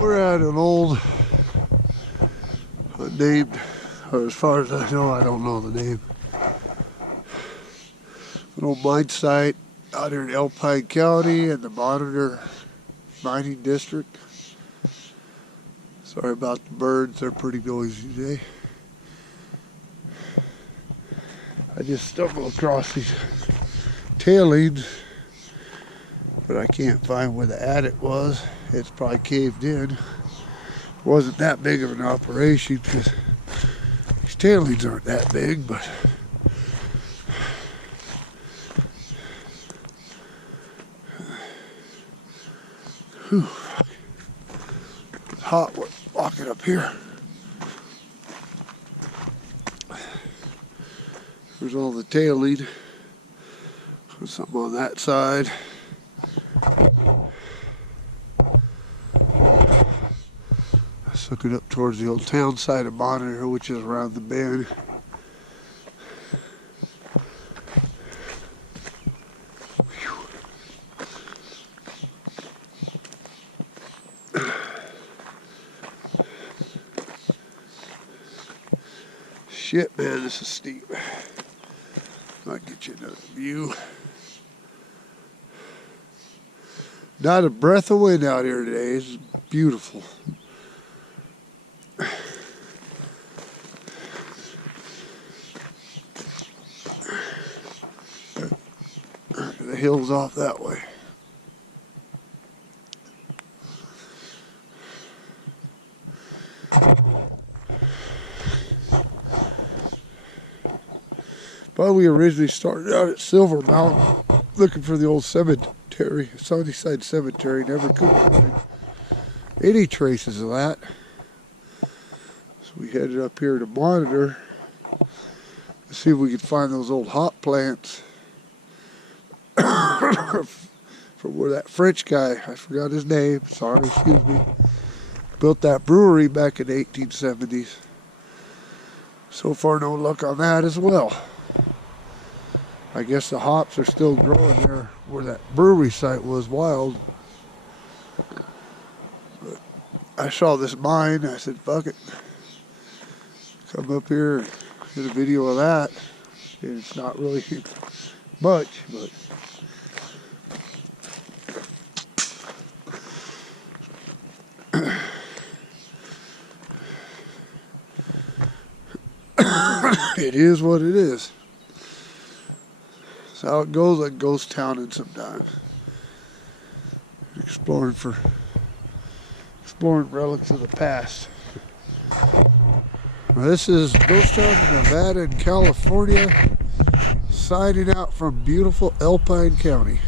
We're at an old, unnamed, or as far as I know, I don't know the name. An old mine site out here in Alpine County in the Monitor mining district. Sorry about the birds, they're pretty noisy today. I just stumbled across these tailings, but I can't find where the adit was. It's probably caved in. It wasn't that big of an operation because these tailings aren't that big, but whew, it's hot walking up here. There's all the tailing. There's something on that side. Let's look it up towards the old town side of Monitor, which is around the bend. Shit, man, this is steep. Might get you another view. Not a breath of wind out here today. It's beautiful. The hill's off that way. But we originally started out at Silver Mountain looking for the old cemetery, Sunnyside Cemetery. Never could find any traces of that. So we headed up here to Monitor to see if we could find those old hop plants from where that French guy, I forgot his name, sorry, excuse me, built that brewery back in the 1870s. So far no luck on that as well. I guess the hops are still growing there where that brewery site was wild. But I saw this mine, I said, fuck it. Come up here and get a video of that. And it's not really much, but it is what it is. That's how it goes, like ghost towning sometimes. Exploring relics of the past. Well, this is Ghost Town in Nevada and California, signing out from beautiful Alpine County.